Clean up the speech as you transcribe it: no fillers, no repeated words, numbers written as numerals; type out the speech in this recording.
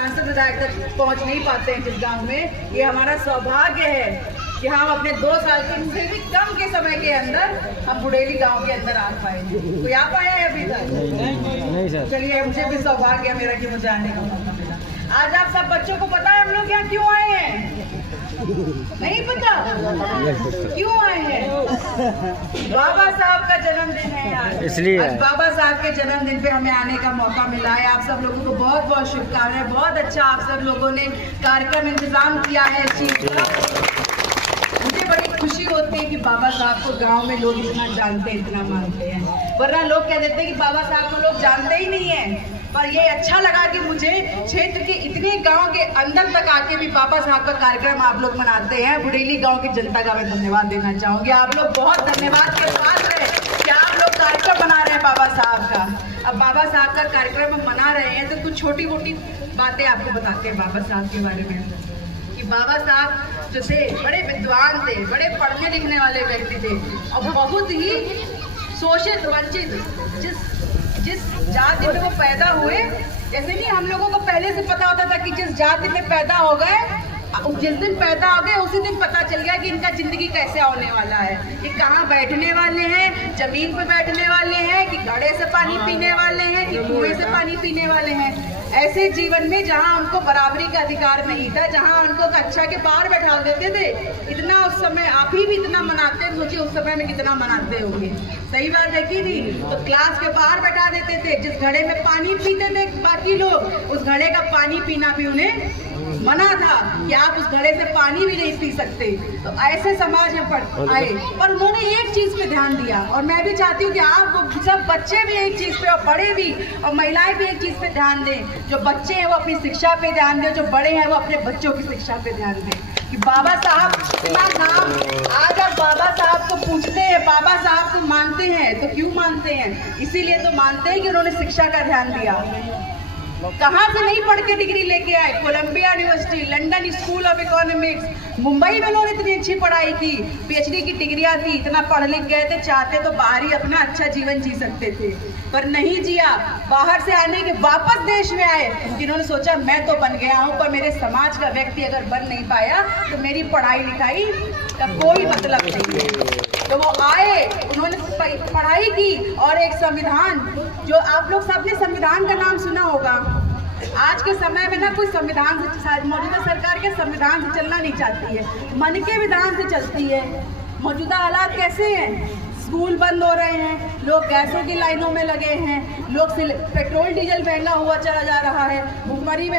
सांसद विधायक तक पहुंच नहीं पाते हैं जिस गांव में। ये हमारा सौभाग्य है कि हम अपने 2 साल से भी कम के समय के अंदर हम बुडेली गांव के अंदर आ पाए। कोई आ पाया है अभी तक? नहीं सर। चलिए, मुझे भी सौभाग्य है मेरा कि मुझे आने का मौका मिला। आज आप सब बच्चों को पता है हम लोग यहाँ क्यों आए हैं? नहीं पता? क्यों आए हैं? बाबा साहब का जन्मदिन है यार, इसलिए आज बाबा साहब के जन्मदिन पे हमें आने का मौका मिला है। आप सब लोगों को बहुत बहुत शुभकामनाएं। बहुत अच्छा आप सब लोगों ने कार्यक्रम इंतजाम किया है इस चीज का। मुझे बड़ी खुशी होती है कि बाबा साहब को गांव में लोग इतना जानते हैं, इतना मानते हैं। वरना लोग कह देते हैं कि बाबा साहब को लोग जानते ही नहीं है। पर ये अच्छा लगा कि मुझे क्षेत्र के इतने गांव के अंदर तक आके भी बाबा साहब का कार्यक्रम आप लोग मनाते हैं। बुडेली गांव की जनता का मैं धन्यवाद देना चाहूँगी। आप लोग बहुत धन्यवाद के पात्र हैं कि आप लोग कार्यक्रम मना रहे हैं बाबा साहब का। अब बाबा साहब का कार्यक्रम हम मना रहे हैं तो कुछ छोटी मोटी बातें आपको बताते हैं बाबा साहब के बारे में। कि बाबा साहब जो थे बड़े विद्वान थे, बड़े पढ़ने लिखने वाले व्यक्ति थे और बहुत ही शोषित वंचित जिस जाति में वो पैदा हुए, जैसे नहीं हम लोगों को पहले से पता होता था कि जिस जाति में पैदा हो गए, जिस दिन पैदा हो गए उसी दिन पता चल गया कि इनका जिंदगी कैसे होने वाला है, कि कहाँ बैठने वाले हैं, जमीन पे बैठने वाले हैं, कि घड़े से पानी पीने वाले हैं, कि कुएं से पानी पीने वाले हैं। ऐसे जीवन में जहाँ उनको बराबरी का अधिकार नहीं था, जहाँ उनको कक्षा के बाहर बैठा देते थे, इतना उस समय आप ही भी इतना मनाते हैं, सोचिए उस समय में कितना मनाते होंगे। सही बात है कि नहीं? तो क्लास के बाहर बैठा देते थे। जिस घड़े में पानी पीते थे बाकी लोग, उस घड़े का पानी पीना भी उन्हें मना था कि आप उस घड़े से पानी भी नहीं पी सकते। तो ऐसे समाज में आए, पर उन्होंने एक चीज पे ध्यान दिया और मैं भी चाहती हूँ कि आप सब बच्चे भी एक चीज पे और बड़े भी और महिलाएं भी एक चीज पे ध्यान दें। जो बच्चे हैं वो अपनी शिक्षा पे ध्यान दें, जो बड़े हैं वो अपने बच्चों की शिक्षा पे ध्यान दें। कि बाबा साहब इतना नाम, आज आप बाबा साहब को पूछते हैं, बाबा साहब को मानते हैं, तो क्यों मानते हैं? इसीलिए तो मानते हैं कि उन्होंने शिक्षा का ध्यान दिया। कहाँ से नहीं पढ़ के डिग्री लेके आए? Columbia University, London School of Economics, Mumbai में उन्होंने इतनी अच्छी पढ़ाई की, पीएचडी की डिग्रियां थी, इतना पढ़ लिख गए थे, चाहते तो बाहर ही अपना अच्छा जीवन जी सकते थे, पर नहीं जिया। बाहर से आने के वापस देश में आए, जिन्होंने सोचा मैं तो बन गया हूँ, पर मेरे समाज का व्यक्ति अगर बन नहीं पाया तो मेरी पढ़ाई लिखाई का कोई मतलब नहीं है। तो वो आए, उन्होंने पढ़ाई की और एक संविधान, जो आप लोग सबने संविधान का नाम सुना होगा। आज के समय में ना कोई संविधान से, मौजूदा सरकार के संविधान से चलना नहीं चाहती है, मन के विधान से चलती है। मौजूदा हालात कैसे हैं? स्कूल बंद हो रहे हैं, लोग गैसों की लाइनों में लगे हैं, लोग पेट्रोल डीजल महंगा हुआ चला जा रहा है, भुखमरी में